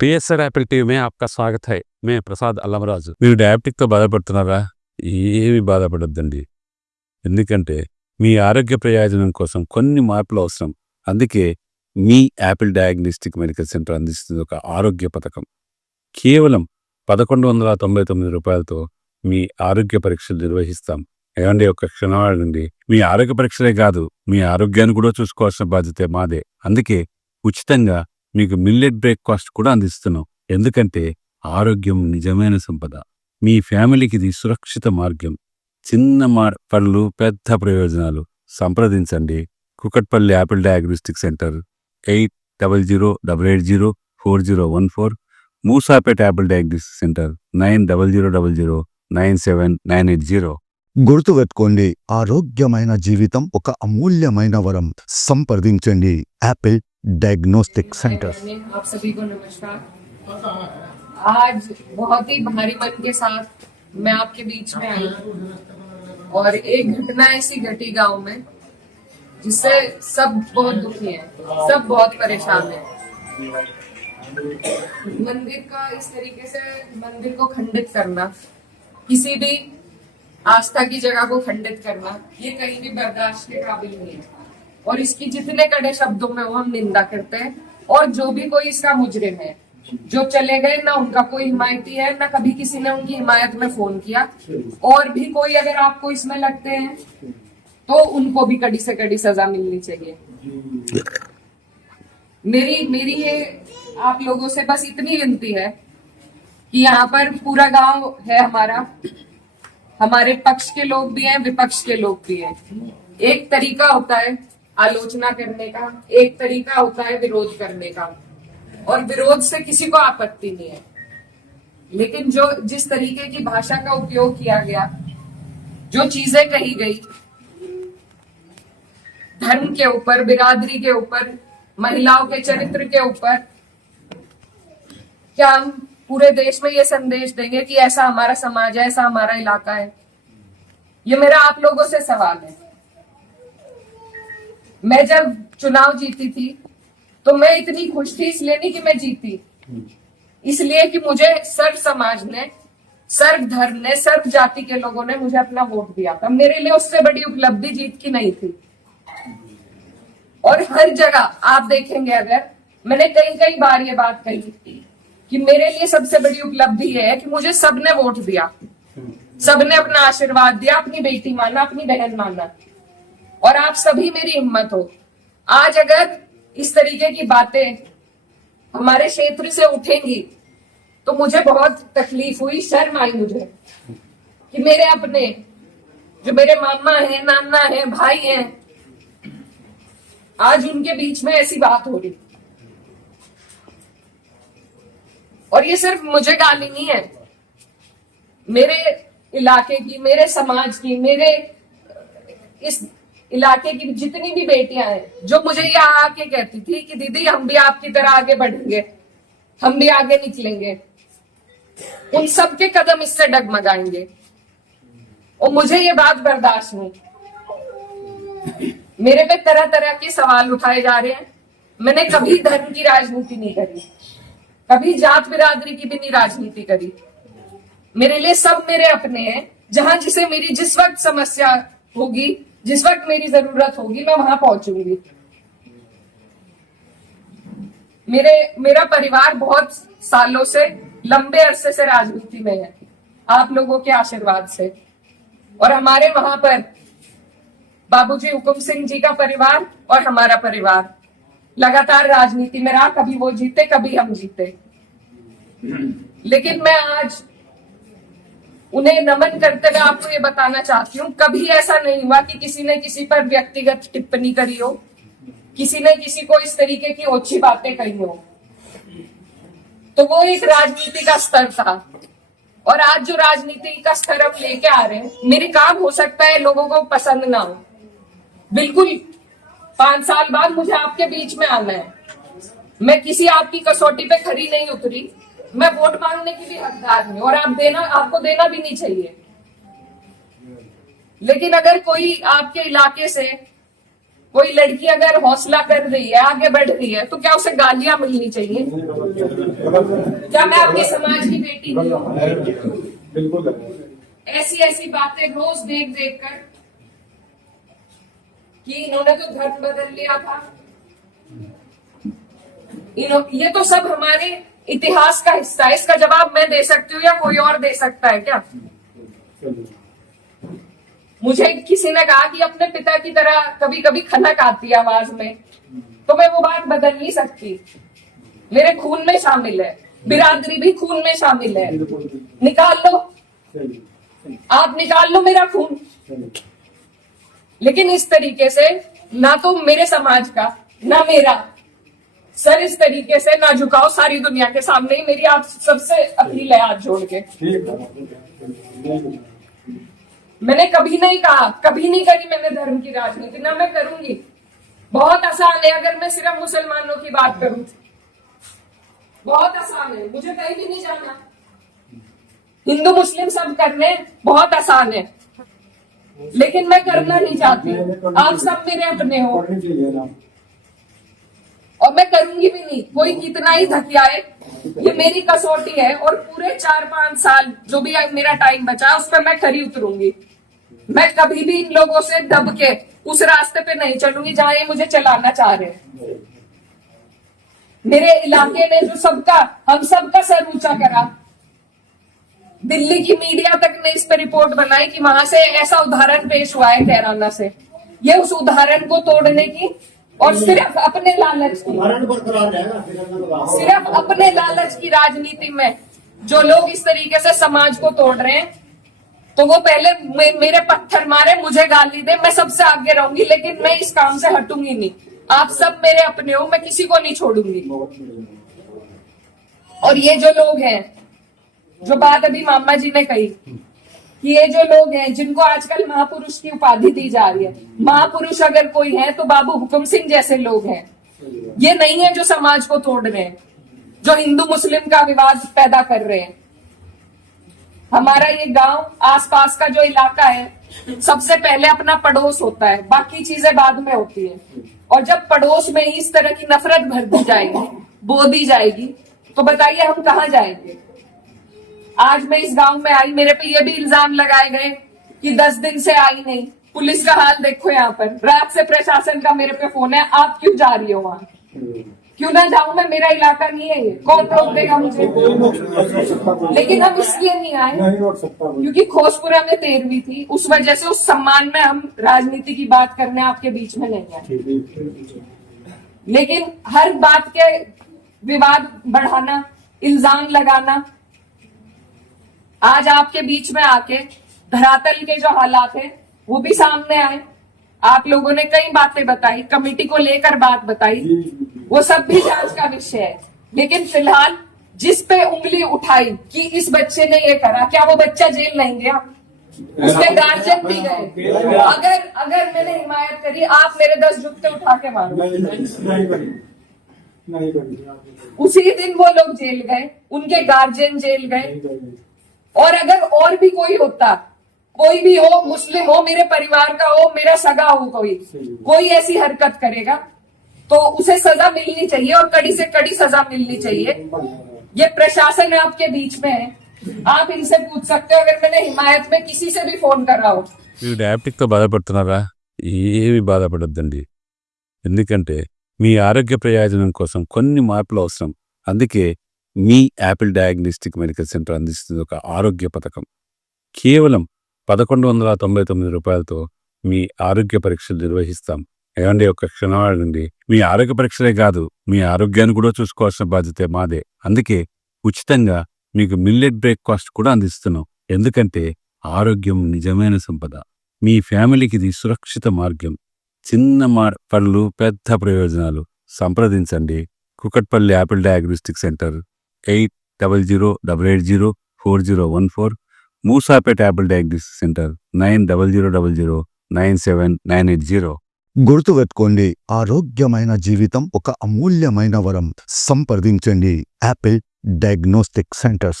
PSR Apple TV में आपका स्वागत है मैं ప్రసాద్ అల్లమరాజు. మీరు డయాబెటిక్తో బాధపడుతున్నారా? ఏమి బాధపడొద్దండి. ఎందుకంటే మీ ఆరోగ్య ప్రయోజనం కోసం కొన్ని మార్పులు అవసరం. అందుకే మీ యాపిల్ డయాగ్నోస్టిక్ మెడికల్ సెంటర్ అందిస్తుంది ఒక ఆరోగ్య పథకం. కేవలం రూ. 1199 మీ ఆరోగ్య పరీక్షలు నిర్వహిస్తాం. ఏమండి, ఒక క్షణం ఆగండి. మీ ఆరోగ్య పరీక్షలే కాదు, మీ ఆరోగ్యాన్ని కూడా చూసుకోవాల్సిన బాధ్యత మాదే. అందుకే ఉచితంగా మీకు మిల్లెట్ బ్రేక్ఫాస్ట్ కూడా అందిస్తున్నాం. ఎందుకంటే ఆరోగ్యం నిజమైన సంపద. మీ ఫ్యామిలీకి ఇది సురక్షిత మార్గం. చిన్న పనులు, పెద్ద ప్రయోజనాలు. సంప్రదించండి Kukatpally Apple diagnostic centre 8008804014, Moosapet Apple diagnostic centre 9000097980. గుర్తుపెట్టుకోండి, ఆరోగ్యమైన జీవితం ఒక అమూల్యమైన వరం. సంప్రదించండి యాపిల్ डायग्नोस्टिक सेंटर। आप सभी को नमस्कार। आज बहुत ही भारी मन के साथ मैं आपके बीच में आई और एक घटना ऐसी घटी गांव में जिससे सब बहुत दुखी हैं, सब बहुत परेशान हैं। मंदिर का इस तरीके से मंदिर को खंडित करना, किसी भी आस्था की जगह को खंडित करना, ये कहीं भी बर्दाश्त के काबिल नहीं है और इसकी जितने कड़े शब्दों में वो हम निंदा करते हैं। और जो भी कोई इसका मुजरिम है, जो चले गए, ना उनका कोई हिमायती है, ना कभी किसी ने उनकी हिमायत में फोन किया। और भी कोई अगर आपको इसमें लगते हैं तो उनको भी कड़ी से कड़ी सजा मिलनी चाहिए। मेरी ये आप लोगों से बस इतनी विनती है कि यहाँ पर पूरा गांव है हमारा, हमारे पक्ष के लोग भी हैं, विपक्ष के लोग भी हैं। एक तरीका होता है आलोचना करने का, एक तरीका होता है विरोध करने का, और विरोध से किसी को आपत्ति नहीं है। लेकिन जो जिस तरीके की भाषा का उपयोग किया गया, जो चीजें कही गई धर्म के ऊपर, बिरादरी के ऊपर, महिलाओं के चरित्र के ऊपर, क्या हम पूरे देश में ये संदेश देंगे कि ऐसा हमारा समाज है, ऐसा हमारा इलाका है? ये मेरा आप लोगों से सवाल है। मैं जब चुनाव जीती थी तो मैं इतनी खुश थी, इसलिए नहीं कि मैं जीती, इसलिए कि मुझे सर्व समाज ने, सर्व धर्म ने, सर्व जाति के लोगों ने मुझे अपना वोट दिया था। मेरे लिए उससे बड़ी उपलब्धि जीत की नहीं थी। और हर जगह आप देखेंगे, अगर मैंने कई बार ये बात कही कि मेरे लिए सबसे बड़ी उपलब्धि ये है कि मुझे सबने वोट दिया, सबने अपना आशीर्वाद दिया, अपनी बेटी माना, अपनी बहन माना, और आप सभी मेरी हिम्मत हो। आज अगर इस तरीके की बातें हमारे क्षेत्र से उठेंगी तो मुझे बहुत तकलीफ हुई, शर्म आई मुझे कि मेरे अपने, जो मेरे मामा हैं, नाना हैं, भाई हैं, आज उनके बीच में ऐसी बात हो रही। और ये सिर्फ मुझे गाली नहीं है, मेरे इलाके की, मेरे समाज की, मेरे इस इलाके की जितनी भी बेटियां हैं, जो मुझे यहाँ आके कहती थी कि दीदी हम भी आपकी तरह आगे बढ़ेंगे, हम भी आगे निकलेंगे, उन सब के कदम इससे डगमगाएंगे। और मुझे ये बात बर्दाश्त नहीं। मेरे पे तरह तरह के सवाल उठाए जा रहे हैं। मैंने कभी धर्म की राजनीति नहीं करी, कभी जात बिरादरी की भी नहीं राजनीति करी। मेरे लिए सब मेरे अपने हैं। जहां जिसे मेरी जिस वक्त समस्या होगी, जिस वक्त मेरी जरूरत होगी, मैं वहां पहुंचूंगी। मेरा परिवार बहुत सालों से, लंबे अरसे से राजनीति में है, आप लोगों के आशीर्वाद से। और हमारे वहां पर बाबूजी हुकुम सिंह जी का परिवार और हमारा परिवार लगातार राजनीति में रहा। कभी वो जीते, कभी हम जीते। लेकिन मैं आज उन्हें नमन करते हुए आपको ये बताना चाहती हूँ, कभी ऐसा नहीं हुआ कि किसी ने किसी पर व्यक्तिगत टिप्पणी करी हो, किसी ने किसी को इस तरीके की ओछी बातें कही हो। तो वो एक राजनीति का स्तर था। और आज जो राजनीति का स्तर हम लेके आ रहे हैं, मेरे काम हो सकता है लोगों को पसंद ना हो, बिल्कुल 5 साल बाद मुझे आपके बीच में आना है। मैं किसी आपकी कसौटी पे खरी नहीं उतरी, मैं वोट मांगने की भी हकदार हूं, और आपको देना भी नहीं चाहिए। लेकिन अगर कोई आपके इलाके से कोई लड़की अगर हौसला कर रही है, आगे बढ़ रही है, तो क्या उसे गालियां मिलनी चाहिए? क्या मैं आपके समाज की बेटी नहीं हूँ? बिल्कुल। ऐसी ऐसी बातें रोज देख देख कर कि इन्होंने तो धर्म बदल लिया था, ये तो सब हमारे इतिहास का हिस्सा है। इसका जवाब मैं दे सकती हूँ या कोई और दे सकता है क्या? मुझे किसी ने कहा कि अपने पिता की तरह कभी कभी खनक आती है आवाज में, तो मैं वो बात बदल नहीं सकती। मेरे खून में शामिल है, बिरादरी भी खून में शामिल है। निकाल लो, आप निकाल लो मेरा खून, लेकिन इस तरीके से ना तो मेरे समाज का ना मेरा सर इस तरीके से ना झुकाओ सारी दुनिया के सामने ही। मेरी आप सबसे अपील है हाथ जोड़ के। मैंने कभी नहीं कहा, कभी नहीं करी मैंने धर्म की राजनीति, ना मैं करूंगी। बहुत आसान है अगर मैं सिर्फ मुसलमानों की बात करूं, बहुत आसान है, मुझे कहीं भी नहीं जाना। हिंदू मुस्लिम सब करने बहुत आसान है, लेकिन मैं करना नहीं चाहती। आप सब मेरे अपने हो और मैं करूंगी भी नहीं। कोई कितना ही धकियाए, ये मेरी कसौटी है और पूरे 4-5 साल जो भी मेरा टाइम बचा उस पर मैं खरी उतरूंगी। मैं कभी भी इन लोगों से दब के उस रास्ते पे नहीं चलूंगी जहां ये मुझे चलाना चाह रहे हैं। मेरे इलाके ने जो हम सबका सर ऊंचा करा, दिल्ली की मीडिया तक ने इस पर रिपोर्ट बनाई कि वहां से ऐसा उदाहरण पेश हुआ है कैराना से। ये उस उदाहरण को तोड़ने की और सिर्फ अपने लालच की, सिर्फ अपने लालच की राजनीति में जो लोग इस तरीके से समाज को तोड़ रहे हैं, तो वो पहले मेरे पत्थर मारे, मुझे गाली दे, मैं सबसे आगे रहूंगी, लेकिन मैं इस काम से हटूंगी नहीं। आप सब मेरे अपने हो, मैं किसी को नहीं छोड़ूंगी। और ये जो लोग हैं, जो बात अभी मामा जी ने कही कि ये जो लोग हैं जिनको आजकल महापुरुष की उपाधि दी जा रही है, महापुरुष अगर कोई है तो बाबू हुक्म सिंह जैसे लोग हैं। ये नहीं है जो समाज को तोड़ रहे हैं, जो हिंदू मुस्लिम का विवाद पैदा कर रहे हैं। हमारा ये गांव, आसपास का जो इलाका है, सबसे पहले अपना पड़ोस होता है, बाकी चीजें बाद में होती है। और जब पड़ोस में इस तरह की नफरत भर दी जाएगी, बो दी जाएगी, तो बताइए हम कहाँ जाएंगे? आज मैं इस गांव में आई, मेरे पे ये भी इल्जाम लगाए गए कि 10 दिन से आई नहीं। पुलिस का हाल देखो यहाँ पर, रात से प्रशासन का मेरे पे फोन है, आप क्यों जा रही हो वहां? क्यों ना जाऊं मैं? मेरा इलाका नहीं है ये, कौन रोक देगा मुझे? लेकिन हम इसलिए नहीं आए क्योंकि खोसपुरा में 13वीं थी, उस वजह से उस सम्मान में हम राजनीति की बात करने आपके बीच में नहीं आए। लेकिन हर बात के विवाद बढ़ाना, इल्जाम लगाना, आज आपके बीच में आके धरातल के जो हालात है वो भी सामने आए। आप लोगों ने कई बातें बताई, कमेटी को लेकर बात बताई, वो सब भी जांच का विषय है। लेकिन फिलहाल जिस पे उंगली उठाई कि इस बच्चे ने ये करा, क्या वो बच्चा जेल नहीं गया? उसके गार्जियन भी गए। अगर मैंने हिमायत करी, आप मेरे 10 जुत्ते उठा के मारो। उसी दिन वो लोग जेल गए, उनके गार्जियन जेल गए। और अगर और भी कोई होता, कोई भी हो, मुस्लिम हो, मेरे परिवार का हो, मेरा सगा हो, कोई ऐसी हरकत करेगा तो उसे सजा मिलनी चाहिए और कड़ी से कड़ी सजा मिलनी चाहिए। ये प्रशासन आपके बीच में है, आप इनसे पूछ सकते हो। अगर मैंने हिमायत में किसी से भी फोन करा हो, మీరు డయాబెటిక్తో బాధపడుతున్నారా? ఏమి బాధపడొద్దండి. ఎందుకంటే మీ ఆరోగ్య ప్రయోజనం కోసం కొన్ని మార్పులు అవసరం. అందుకే మీ యాపిల్ డయాగ్నోస్టిక్ మెడికల్ సెంటర్ అందిస్తుంది ఒక ఆరోగ్య పథకం. కేవలం 1199 రూపాయలతో మీ ఆరోగ్య పరీక్షలు నిర్వహిస్తాం. ఏమండి, ఒక క్షణం ఆగండి. మీ ఆరోగ్య పరీక్షలే కాదు, మీ ఆరోగ్యాన్ని కూడా చూసుకోవాల్సిన బాధ్యత మాదే. అందుకే ఉచితంగా మీకు మిల్లెట్ బ్రేక్ఫాస్ట్ కూడా అందిస్తున్నాం. ఎందుకంటే ఆరోగ్యం నిజమైన సంపద. మీ ఫ్యామిలీకి ఇది సురక్షిత మార్గం. చిన్న పనులు, పెద్ద ప్రయోజనాలు. సంప్రదించండి Kukatpally Apple diagnostic centre 8008804014, Moosapet Apple diagnostic centre 9000097980. గుర్తుపెట్టుకోండి, ఆరోగ్యమైన జీవితం ఒక అమూల్యమైన వరం. సంప్రదించండి యాపిల్ డయాగ్నోస్టిక్ సెంటర్స్.